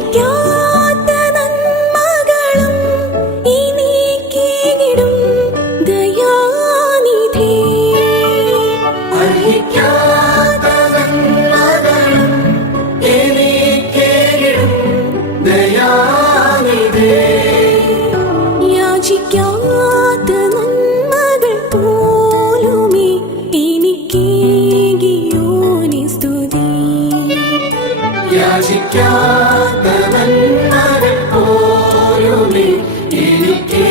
അർഹിക്കാത്ത നന്മകളും എനിക്കേകിടും ദയാനിധി. അർഹിക്കാത്ത നന്മകളും എനിക്കേകിടും ദയാനിധി. യാചിക്കാത്ത നന്മകൾ പോലുമേ എനിക്കേകിയോനി സ്തുതി. യാചിക്കാത്ത നന്മകൾ പോലുമേ എനിക്ക്